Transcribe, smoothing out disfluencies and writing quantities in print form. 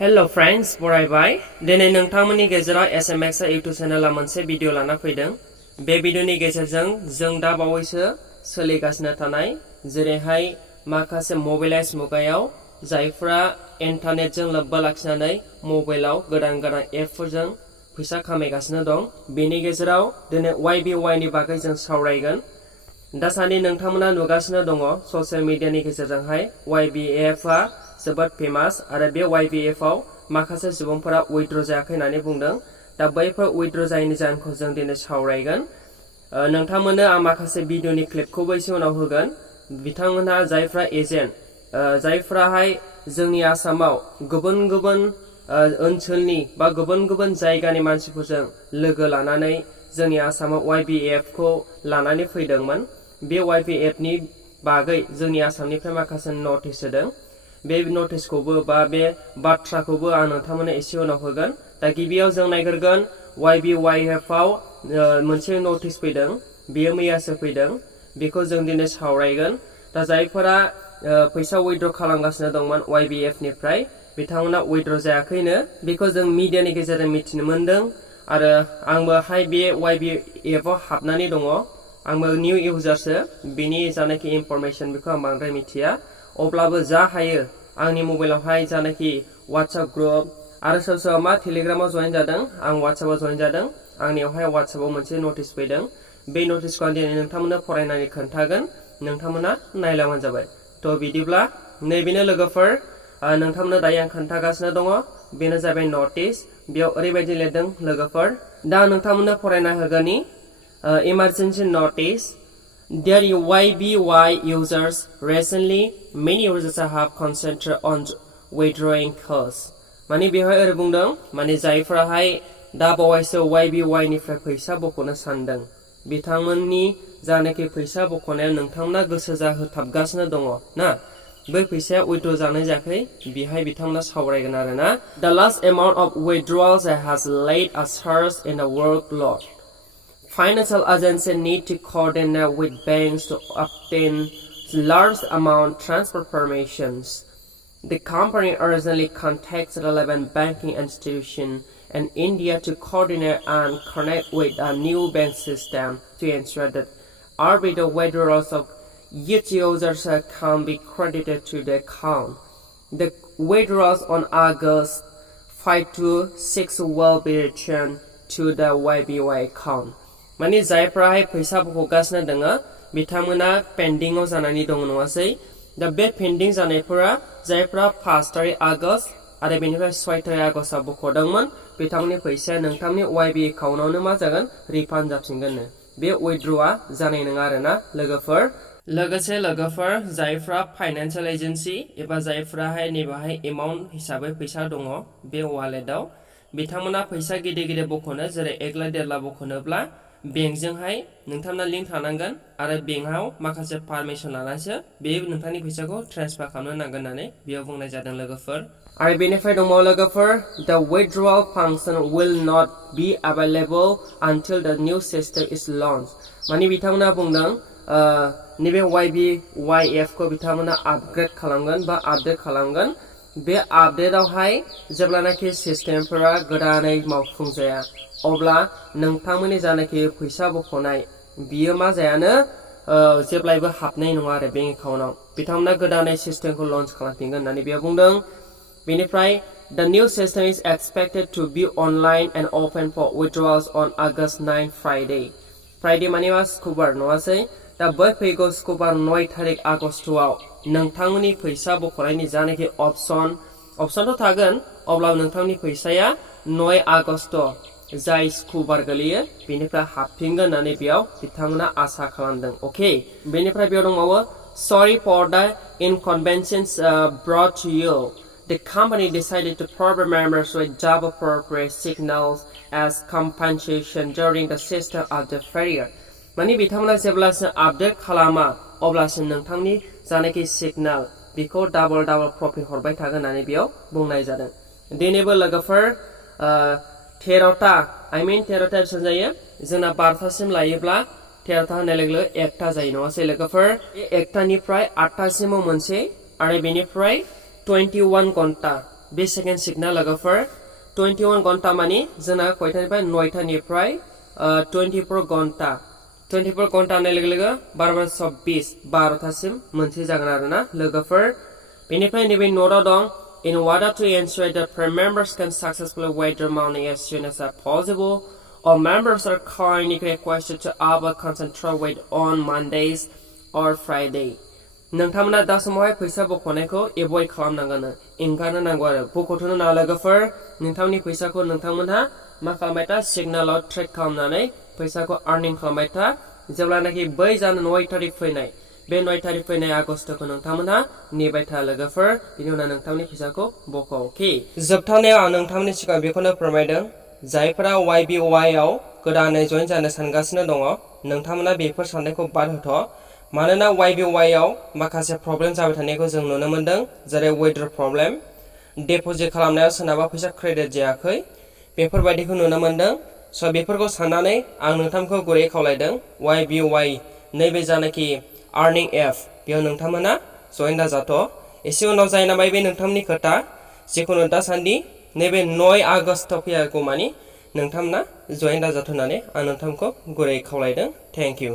Hello friends, बरायबाय दिनै नोंथांमोननि गेजेराव SMX YouTube चेनेला मोनसे भिडिअ लाना फैदों बे भिडिअनि गेजेरजों जों दा बावैसो सोलिगासिनो थानाय जेरैहाय माखासे मबाइलाइज मुगायाव जायफ्रा इन्टारनेटजों लोब्बा लाखिनानै मबाइलाव गोदान एपफोरजों फैसा खामायगासिनो दं बेनि गेजेराव दिनै YBY नि बागै जों सावरायगोन दासान्दि नोंथांमोना नुगासिनो दङ ससियेल मिडियानि गेजेरजोंहाय YBF आ जोबोद फेमास आरो बे YBF आव माखासे सुबुंफोरा उइथड्र जायाखै होननानै बुंदों दा बैफोर उइथड्र जायैनि जाहोनखौ जों दिनै सावरायगोन नोंथांमोननो आं माखासे भिडिअनि क्लिपखौबो एसे उनाव होगोन बिथांमोनहा जायफ्रा एजेन्ट जायफ्राहाय जोंनि आसामाव गुबुन गुबुन ओनसोलनि बा गुबुन गुबुन जायगानि मानसिफोरजों लोगो लानानै जोंनि आसामाव YBF खौ लानानै फैदोंमोन बे YBF नि बागै जोंनि आसामनिफ्राय माखासे नटिस होदों बे नटिसखौबो बा बे बाथ्राखौबो आं नोंथांमोननो एसे उनाव होगोन दा गिबियाव जों नायग्रोगोन YBYF आव मोनसे नटिस फैदों बेयो मैयासो फैदों बेखौ जों दिनै सावरायगोन दा जायफोरा फैसा उइथड्र खालामगासिनो दंमोन YBF निफ्राय बिथांमोना उइथड्र जायाखैनो बेखौ जों मिडियानि गेजेरजों मिथिनो मोनदों आरो आंबोहाय बे YBF आव हाबनानै दङ आंबो निउ इउजारसो बेनि जानाखि इनफरमेसन बेखौ आं बांद्राय मिथिया अब्लाबो जा हायो आंनि मबाइलावहाय जानाखि WhatsApp ग्रुप आरो सोरबा मा टेलिग्रामाव जइन जादों आं WhatsApp आव जइन जादों आंनियावहाय WhatsApp आव मोनसे नटिस फैदों बे नटिसखौ आं दिनै नोंथांमोननो फरायनानै खोन्थागोन नोंथांमोना नायलांबानो जाबाय थ' बिदिब्ला नैबेनो लोगोफोर नोंथांमोननो दायो आं खोन्थागासिनो दङ बेनो जाबाय नटिस बेयाव ओरैबायदि लिरदों लोगोफोर दा नोंथांमोननो फरायना होगोननि emergency notice Dear YBY users, recently many users have concentrated on withdrawing costs. माने बेवहाय ओरै बुंदों माने जायफोराहाय दा बावैसो YBY निफ्राय फैसा बख'नो सानदों बिथांमोननि जानाखि फैसा बख'नायाव नोंथांमोना गोसो जाहोथाबगासिनो दङ ना बै फैसाया उइथड्र जानाय जायाखै बेहाय बिथांमोना सावरायगोन आरोना The last amount of withdrawals has laid a surge in the workload. Financial agencies need to coordinate with banks to obtain large amount transfer permissions. The company urgently contacts relevant banking institutions in India to coordinate and connect with a new bank system to ensure that arbitrary withdrawals of each user's account be credited to the account. The withdrawals on August 5 to 6 will be returned to the YBY account. माने जायफ्राहाय फैसा बख'गासिनो दङ बिथांमोना पेन्डिंआव जानानै दङ नङासै दा बे pending जानायफोरा जायफ्रा 5 आगस्ट आरो बेनिफ्राय 6 आगस्टआव बख'दोंमोन बिथांमोननि फैसाया नोंथांनि YB एकाउन्टआवनो मा जागोन रिफान्ड जाफिनगोननो बे उइथड्रआ जानाय नङा आरोना लोगोसे लोगोफोर जायफ्रा फाइनान्सियेल एजेन्सि एबा जायफ्राहाय नैबेहाय एमाउन्ट हिसाबै फैसा दङ बे वालेटआव बिथांमोना फैसा गिदिर बख'नो जेरै 1 लाख 1.5 लाख बख'नोब्ला बेंकजोंहाय नोंथांमोना लिंक थानांगोन आरो बेंकआव माखासे पारमिसन लानानैसो बे नोंथांनि फैसाखौ ट्रेन्सफार खालामनो नांगोन होननानै बेयाव बुंनाय जादों लोगोफोर आरो बेनिफ्राय दंबावो लोगोफोर The withdrawal function will not be available until the new system is launched माने बिथांमोना बुंदों नैबे YBYF खौ बिथांमोना आपग्रेड खालामगोन बा आपडेट खालामगोन बे आपडेटआवहाय जेब्लानाखि सिस्टेमफोरा गोदानै मावफुंजाया अब्ला नोंथांमोननि जानाखि फैसा बख'नाय बियो मा जायानो जेब्लायबो हाबनाय नङा आरो बेंक एकाउन्टआव बिथांमोना गोदानै सिस्टेमखौ लन्च खालामफिनगोन होननानै बेयाव बुंदों बेनिफ्राय The new system is expected to be online and open for withdrawals on August 9 Friday माने मा सुक्रुबार नङासै दा बै फैगौ सुक्रुबार 9 तारिख आगस्टआव नोंथांमोननि फैसा बख'नायनि जानाखि अपसनथ' थागोन अब्ला नोंथांनि फैसाया 9 आगस्ट जाय सुक्रुबार गोलैयो बेनिफ्राय हाबफिनगोन होननानै बेयाव बिथांमोना आसा खालामदों अके बेनिफ्राय बेयाव दंबावो Sorry for the inconvenience brought to you. The company decided to provide members with job appropriate signals as compensation during the system of the failure. माने बिथांमोना जेब्लासिम आपडेट खालामा अब्लासिम नोंथांनि जानाखि सिगनेल बेखौ डाबल प्रफिट हरबाय थागोन होननानै बेयाव बुंनाय जादों दिनैबो लोगोफोर 13टा बेसेबां जायो जोंना 12टासिम लायोब्ला 13टा होननाय लोगो 1टा जायो नङासै लोगोफोर बे 1टानिफ्राय 8टासिमाव मोनसे आरो बेनिफ्राय 21 घन्टा बे सेकेन्ड सिगना लोगोफोर 21 घन्टा माने जोंना खयथानिफ्राय 9थानिफ्राय 24 घन्टा 24 घन्टा होननाय लोगो लोगो 12 12थासिम मोनसे जागोन आरोना लोगोफोर बेनिफ्राय नैबे नटआव दं in order to ensure that members can successfully wait their money as soon as possible all members are kindly requested to avoid concentrate on Mondays or Friday नोंथांमोना दा समावहाय फैसा बख'नायखौ एभयड खालामनांगोन एंगारनो नांगौ आरो बख'थ'नो नाङा लोगोफोर नोंथांनि फैसाखौ नोंथांमोनहा मा खालामबाय था सिगनेलाव ट्रेक खालामनानै फैसाखौ आर्निं खालामबाय था जेब्लानाखि बै जानो 9 तारिख फैनाय बे 9 तारिख फैनाय आगस्तखौ नोंथांमोनहा नेबाय था लोगोफोर बिनि उनाव नोंथांनि फैसाखौ बख' अके जोबथारनायाव आं नोंथांमोननि सिगाङाव बेखौनो फोरमायदों जायफोरा YBY आव गोदानै जइन जानो सानगासिनो दङ नोंथांमोना बेफोर साननायखौ बाद होथ' मानोना YBY आव माखासे प्रब्लेम जाबाय थानायखौ जों नुनो मोनदों जेरै विथड्र प्रब्लेम डिप'जिट खालामनायाव सोरनाबा फैसा क्रेडिट जायाखै बेफोरबायदिखौ नुनो मोनदों स' बेफोरखौ साननानै आं नोंथांखौ गुरै खावलायदों YBY नैबे जानाखि आर्निं एप बेयाव नोंथांमोना जइन दाजाथ' एसे उनाव जाय नामाय बे नोंथांमोननि खोथा जिखुनु दासान्दि नैबे 9 आगस्ट फैयागौ मानि नोंथांमोना जइन दाजाथ' होननानै आं नोंथांखौ गुरै खावलायदों थेंक इउ